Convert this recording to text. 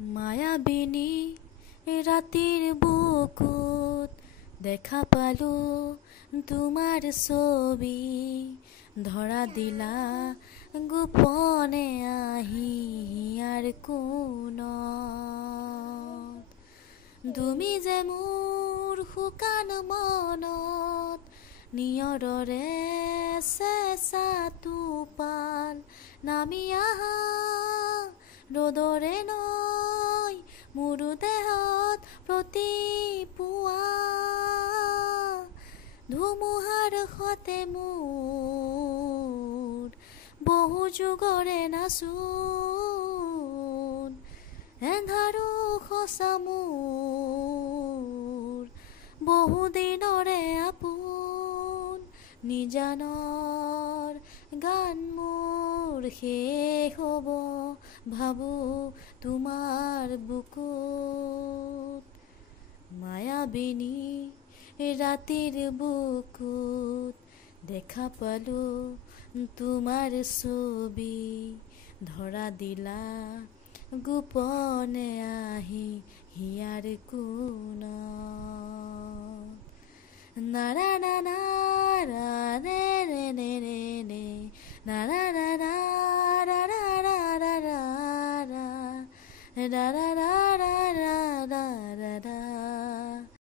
মায়াবিনী ৰাতিৰ বুকুত দেখা পালো তোমাৰ ছবি ধৰা দিলা গোপনে আহি হিয়াৰ কোণত তুমি যে মোৰ শুকান মনত নিয়ৰৰে চেঁচা টোপাল নামি আহা ৰ'দৰে নৈ মোৰ দেহত প্ৰতিপুৱা ধুমুহাৰ সতে মোৰ বহু যুগৰে নাচোন এন্ধাৰো সঁচা মোৰ বহু দিনৰে আপোন নিজানৰ গান মোৰ শেষ হ'ব ভাবো তোমাৰ বুকুত মায়াবিনী ৰাতিৰ বুকুত দেখা পালো তোমাৰ ছবি ধৰা দিলা গোপনে আহি হিয়াৰ কোণত নাৰা নাৰা ৰে ৰে ৰে ৰে নাৰা